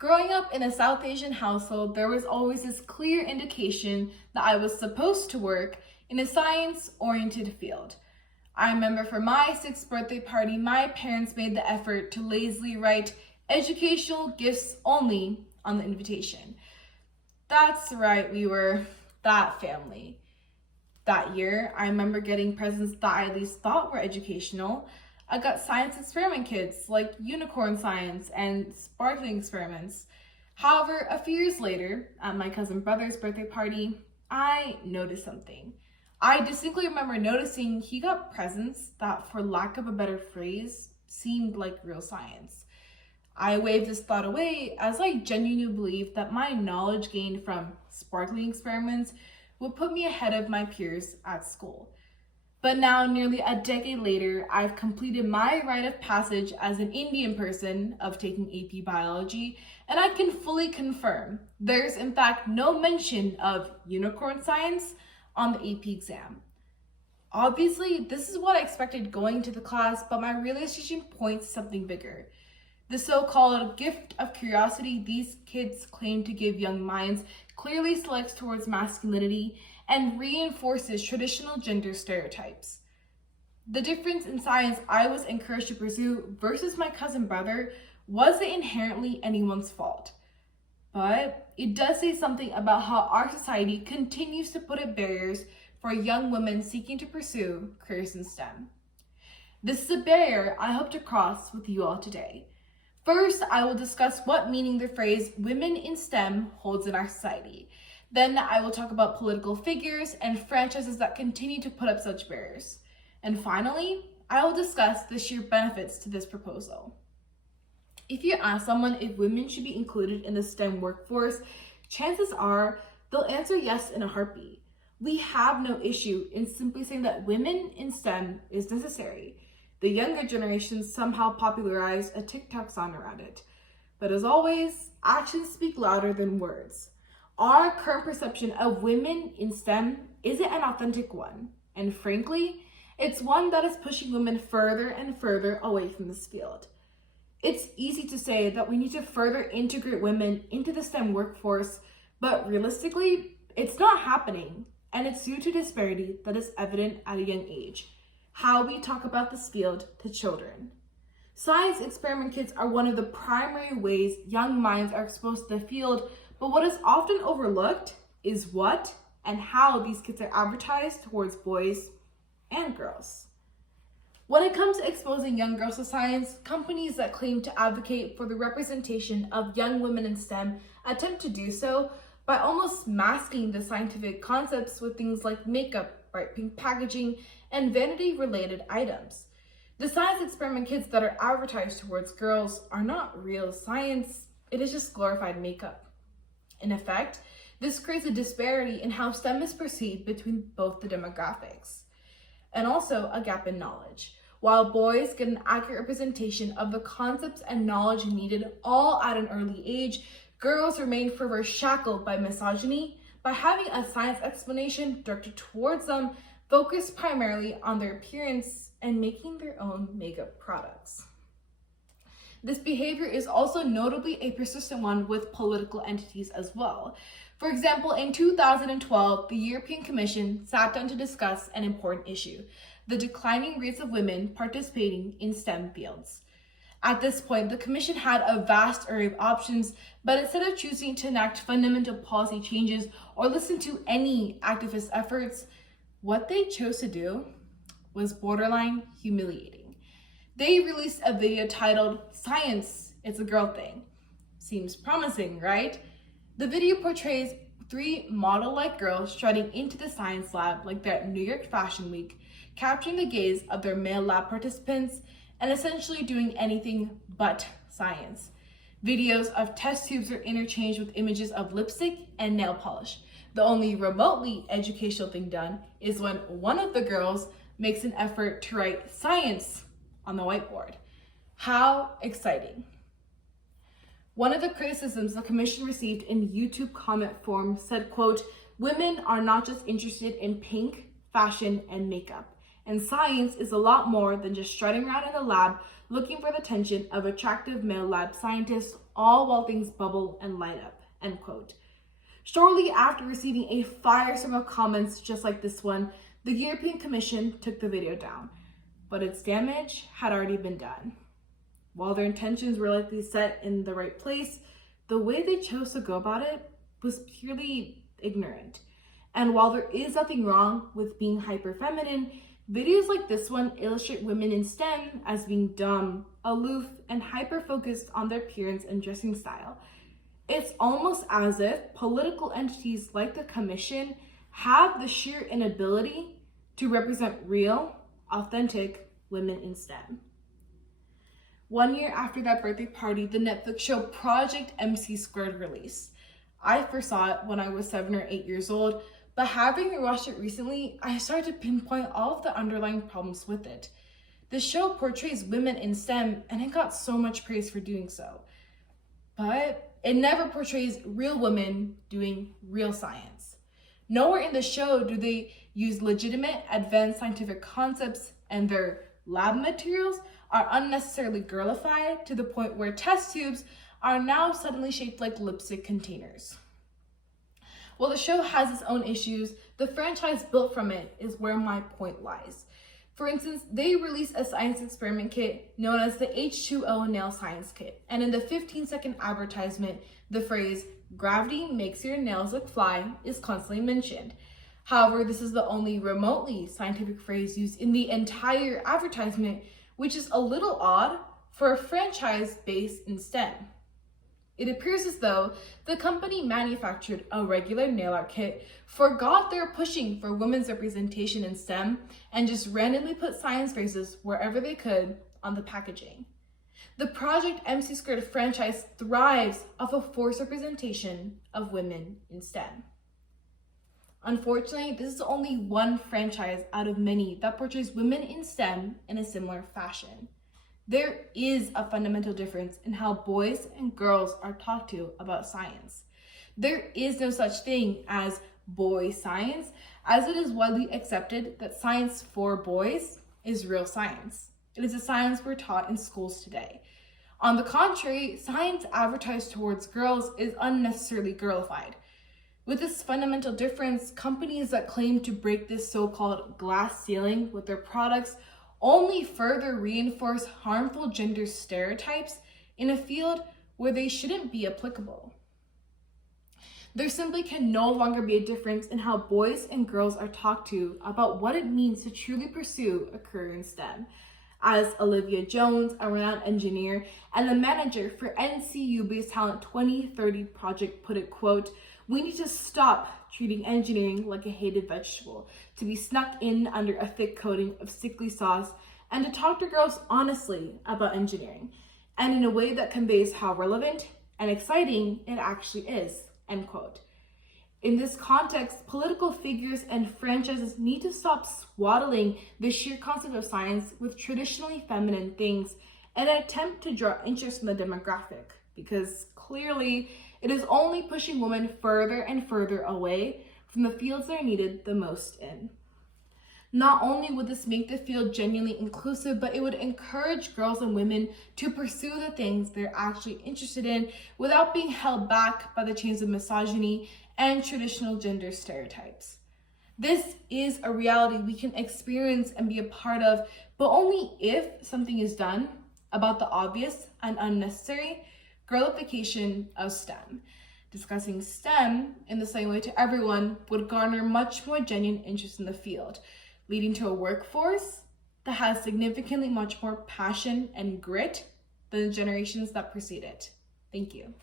Growing up in a South Asian household, there was always this clear indication that I was supposed to work in a science-oriented field. I remember for my 6th birthday party, my parents made the effort to lazily write educational gifts only on the invitation. That's right, we were that family. That year, I remember getting presents that I at least thought were educational. I got science experiment kits like unicorn science and sparkling experiments. However, a few years later, at my cousin brother's birthday party, I noticed something. I distinctly remember noticing he got presents that, for lack of a better phrase, seemed like real science. I waved this thought away as I genuinely believed that my knowledge gained from sparkling experiments would put me ahead of my peers at school. But now, nearly a decade later, I've completed my rite of passage as an Indian person of taking AP Biology, and I can fully confirm there's in fact no mention of unicorn science on the AP exam. Obviously, this is what I expected going to the class, but my realization points to something bigger. The so-called gift of curiosity these kids claim to give young minds clearly selects towards masculinity and reinforces traditional gender stereotypes. The difference in science I was encouraged to pursue versus my cousin brother wasn't inherently anyone's fault. But it does say something about how our society continues to put up barriers for young women seeking to pursue careers in STEM. This is a barrier I hope to cross with you all today. First, I will discuss what meaning the phrase women in STEM holds in our society. Then I will talk about political figures and franchises that continue to put up such barriers. And finally, I will discuss the sheer benefits to this proposal. If you ask someone if women should be included in the STEM workforce, chances are they'll answer yes in a heartbeat. We have no issue in simply saying that women in STEM is necessary. The younger generation somehow popularized a TikTok song around it. But as always, actions speak louder than words. Our current perception of women in STEM isn't an authentic one. And frankly, it's one that is pushing women further and further away from this field. It's easy to say that we need to further integrate women into the STEM workforce, but realistically, it's not happening. And it's due to disparity that is evident at a young age. How we talk about this field to children. Science experiment kits are one of the primary ways young minds are exposed to the field, but what is often overlooked is what and how these kits are advertised towards boys and girls. When it comes to exposing young girls to science, companies that claim to advocate for the representation of young women in STEM attempt to do so by almost masking the scientific concepts with things like makeup, bright pink packaging, and vanity-related items. The science experiment kits that are advertised towards girls are not real science, it is just glorified makeup. In effect, this creates a disparity in how STEM is perceived between both the demographics, and also a gap in knowledge. While boys get an accurate representation of the concepts and knowledge needed all at an early age, girls remain forever shackled by misogyny by having a science explanation directed towards them focused primarily on their appearance and making their own makeup products. This behavior is also notably a persistent one with political entities as well. For example, in 2012, the European Commission sat down to discuss an important issue: the declining rates of women participating in STEM fields. At this point, the Commission had a vast array of options, but instead of choosing to enact fundamental policy changes or listen to any activist efforts, what they chose to do was borderline humiliating. They released a video titled "Science, It's a Girl Thing." Seems promising, right? The video portrays 3 model-like girls strutting into the science lab like they're at New York Fashion Week, capturing the gaze of their male lab participants and essentially doing anything but science. Videos of test tubes are interchanged with images of lipstick and nail polish. The only remotely educational thing done is when one of the girls makes an effort to write "science" on the whiteboard. How exciting. One of the criticisms the Commission received in YouTube comment form said, quote, "Women are not just interested in pink, fashion, and makeup. And science is a lot more than just strutting around in the lab looking for the attention of attractive male lab scientists all while things bubble and light up, end quote. Shortly after receiving a firestorm of comments just like this one, the European Commission took the video down, but its damage had already been done. While their intentions were likely set in the right place, the way they chose to go about it was purely ignorant. And while there is nothing wrong with being hyper-feminine, videos like this one illustrate women in STEM as being dumb, aloof, and hyper-focused on their appearance and dressing style. It's almost as if political entities like the Commission have the sheer inability to represent real, authentic women in STEM. 1 year after that birthday party, the Netflix show Project MC² released. I first saw it when I was 7 or 8 years old, but having rewatched it recently, I started to pinpoint all of the underlying problems with it. The show portrays women in STEM, and it got so much praise for doing so. But it never portrays real women doing real science. Nowhere in the show do they use legitimate advanced scientific concepts, and their lab materials are unnecessarily girlified to the point where test tubes are now suddenly shaped like lipstick containers. While the show has its own issues, the franchise built from it is where my point lies. For instance, they released a science experiment kit known as the H2O Nail Science Kit, and in the 15-second advertisement, the phrase, "gravity makes your nails look fly," is constantly mentioned. However, this is the only remotely scientific phrase used in the entire advertisement, which is a little odd for a franchise based in STEM. It appears as though the company manufactured a regular nail art kit, forgot they were pushing for women's representation in STEM, and just randomly put science phrases wherever they could on the packaging. The Project MC² franchise thrives off of forced representation of women in STEM. Unfortunately, this is only one franchise out of many that portrays women in STEM in a similar fashion. There is a fundamental difference in how boys and girls are talked to about science. There is no such thing as boy science, as it is widely accepted that science for boys is real science. It is a science we're taught in schools today. On the contrary, science advertised towards girls is unnecessarily girlified. With this fundamental difference, companies that claim to break this so-called glass ceiling with their products only further reinforce harmful gender stereotypes in a field where they shouldn't be applicable. There simply can no longer be a difference in how boys and girls are talked to about what it means to truly pursue a career in STEM. As Olivia Jones, a renowned engineer and the manager for NCUB's Talent 2030 project put it, quote, "We need to stop treating engineering like a hated vegetable, to be snuck in under a thick coating of sickly sauce, and to talk to girls honestly about engineering, and in a way that conveys how relevant and exciting it actually is," end quote. In this context, political figures and franchises need to stop swaddling the sheer concept of science with traditionally feminine things and attempt to draw interest in the demographic, because clearly it is only pushing women further and further away from the fields they're needed the most in. Not only would this make the field genuinely inclusive, but it would encourage girls and women to pursue the things they're actually interested in without being held back by the chains of misogyny and traditional gender stereotypes. This is a reality we can experience and be a part of, but only if something is done about the obvious and unnecessary girlification of STEM. Discussing STEM in the same way to everyone would garner much more genuine interest in the field, leading to a workforce that has significantly much more passion and grit than the generations that precede it. Thank you.